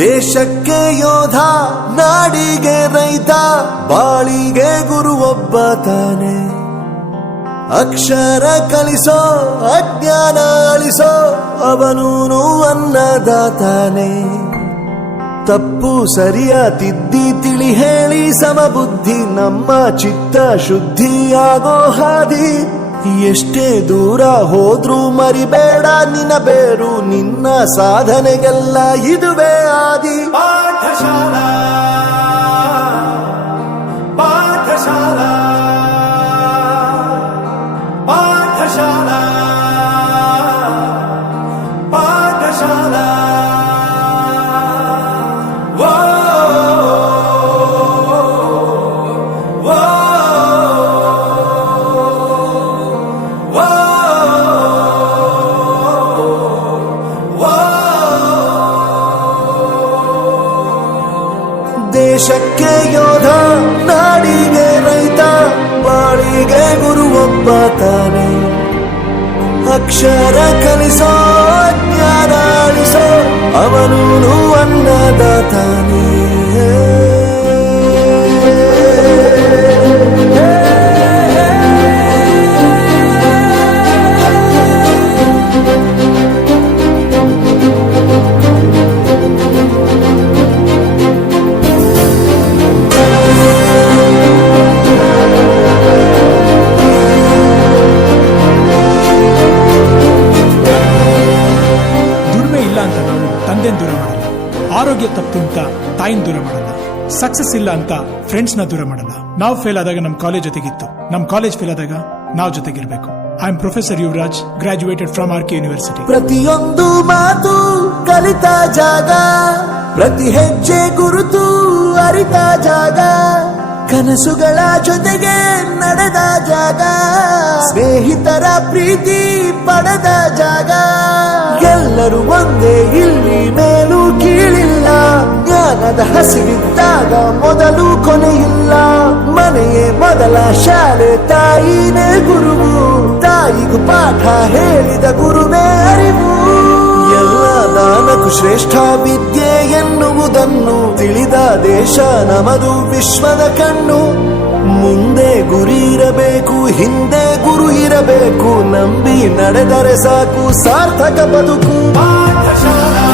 ದೇಶಕ್ಕೆ ಯೋಧ, ನಾಡಿಗೆ ರೈತ, ಬಾಳಿಗೆ ಗುರು ಒಬ್ಬ ತಾನೆ. ಅಕ್ಷರ ಕಲಿಸೋ, ಅಜ್ಞಾನ ಅಳಿಸೋ, ಅವನೂನು ಅನ್ನದಾತಾನೆ. ತಪ್ಪು ಸರಿಯ ತಿದ್ದಿ ತಿಳಿ ಹೇಳಿ ಸಮಬುದ್ಧಿ, ನಮ್ಮ ಚಿತ್ತ ಶುದ್ಧಿಯಾಗೋ ಹಾದಿ. ಎಷ್ಟೇ ದೂರ ಹೋದ್ರೂ ಮರಿಬೇಡ ನಿನ್ನ ಬೇರು, ನಿನ್ನ ಸಾಧನೆಗೆಲ್ಲ ಇದುವೇ ಆದಿ. ಪಾಠಶಾಲಾ ಪಾಠಶಾಲಾ ಪಾಠಶಾಲಾ ಪಾಠಶಾಲಾ. ದೇಶಕ್ಕೆ ಯೋಧ, ನಾಡಿಗೆ ರೈತ, ಬಾಳಿಗೆ ಗುರು ಒಬ್ಬ ತಾನೆ. ಅಕ್ಷರ ಕಲಿಸೋ, ಜ್ಞಾನ ಅಳಿಸೋ, ಅವನೂನು ಅನ್ನದಾತಾನೆ. ದೂರ ಮಾಡಲ್ಲ, ಆರೋಗ್ಯ ತಪ್ಪು ಅಂತ ತಾಯಿನ ದೂರ ಮಾಡಲ್ಲ, ಸಕ್ಸಸ್ ಇಲ್ಲ ಅಂತ ಫ್ರೆಂಡ್ಸ್ ನ ದೂರ ಮಾಡಲ್ಲ. ನಾವು ಫೇಲ್ ಆದಾಗ ನಮ್ ಕಾಲೇಜ್ ಜೊತೆಗಿತ್ತು, ನಮ್ ಕಾಲೇಜ್ ಫೇಲ್ ಆದಾಗ ನಾವು ಜೊತೆಗಿರ್ಬೇಕು. I am professor Yuvraj, graduated from R K university. ಪ್ರತಿಯೊಂದು ಮಾತು ಕಲಿತ ಜಾಗ, ಪ್ರತಿ ಹೆಜ್ಜೆ ಗುರುತು ಅರಿತ ಜಾಗ, ಕನಸುಗಳ ಜೊತೆಗೆ ನಡೆದ ಜಾಗ, ಸ್ನೇಹಿತರ ಪ್ರೀತಿ ಪಡೆದ ಜಾಗ. ಎಲ್ಲರೂ ಒಂದೇ, ಇಲ್ಲಿ ಮೇಲೂ ಕೀಳಿಲ್ಲ, ಜ್ಞಾನದ ಹಸಿವಿದ್ದಾಗ ಮೊದಲು ಕೊನೆಯಿಲ್ಲ. ಮನೆಯೇ ಮೊದಲ ಶಾಲೆ, ತಾಯಿನೇ ಗುರುವು, ತಾಯಿಗೂ ಪಾಠ ಹೇಳಿದ ಗುರುವೇ ಅರಿವು. ಎಲ್ಲ ದಾನಕ್ಕೂ ಶ್ರೇಷ್ಠ ವಿದ್ಯೆ ಎನ್ನುವುದನ್ನು ತಿಳಿದ ದೇಶ ನಮದು, ವಿಶ್ವದ ಕಣ್ಣು. ಮುಂದೆ ಗುರಿ ಇರಬೇಕು, ಹಿಂದೆ ಗುರು ಇರಬೇಕು, ನಂಬಿ ನಡೆದರೆ ಸಾಕು ಸಾರ್ಥಕ ಬದುಕು. ಪಾಠಶಾಲಾ